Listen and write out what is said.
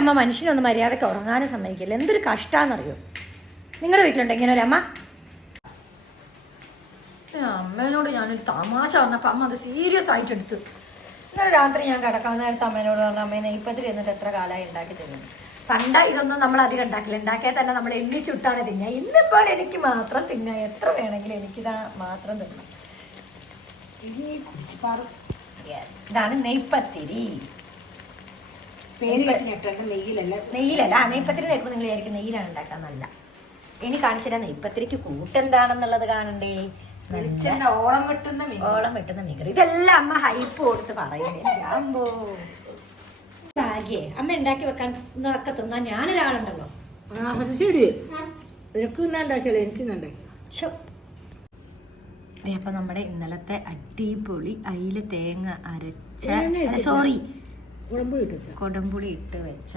അമ്മ മനുഷ്യനൊന്ന് മര്യാദയ്ക്ക് ഉറങ്ങാനും സമ്മതിക്കില്ല. എന്തൊരു കഷ്ടാന്നറിയോ. നിങ്ങളുടെ വീട്ടിലുണ്ട് ഇങ്ങനെ ഒരു അമ്മ? അമ്മേനോട് ഞാനൊരു തമാശ പറഞ്ഞപ്പോൾ അമ്മ അത് സീരിയസ് ആയിട്ട് എടുത്തു. ഇന്നലെ രാത്രി ഞാൻ കിടക്കാൻ നേരത്തെ അമ്മേനോട് പറഞ്ഞു, അമ്മേ നെയ്പ്പത്തിൽ എന്നിട്ട് എത്ര കാലമായി ഉണ്ടാക്കി തരുന്നു. പണ്ട ഇതൊന്നും നമ്മൾ അധികം ഉണ്ടാക്കില്ല, ഉണ്ടാക്കിയാൽ തന്നെ നമ്മൾ എണ്ണി ചുട്ടാണ് തിന്നുക. ഇന്നിപ്പോൾ എനിക്ക് മാത്രം തിന്നാം, എത്ര വേണമെങ്കിലും എനിക്കിതാ മാത്രം തിന്നാം. ഇനി കുറിച്ചിപ്പാട് ഇതാണ് നെയ്പ്പത്തിരി. നെയ്യിലല്ല, നെയ്പ്പത്തിരി നിൽക്കുമ്പോൾ നിങ്ങൾ വിചാരിക്കും നെയ്യിലാണ് ഉണ്ടാക്കാന്നല്ല. ഇനി കാണിച്ചിട്ട് നെയ്പ്പത്തിരിക്ക് കൂട്ടെന്താണെന്നുള്ളത് കാണണ്ടേ. ഓളം വെട്ടുന്ന മീൻകറി. ഇതെല്ലാം അമ്മ ഹൈപ്പ് കൊടുത്ത് പറയുന്നേ. ഭാഗ്യേ അമ്മ ഉണ്ടാക്കി വെക്കാൻ ഇന്നതൊക്കെ തിന്നാൻ ഞാനൊരാളുണ്ടല്ലോ. ശരി, എനിക്ക് അപ്പൊ നമ്മുടെ ഇന്നലത്തെ അടിപൊളി അയില തേങ്ങ അരച്ച, സോറി, കൊടംപുളി ഇട്ട് വെച്ച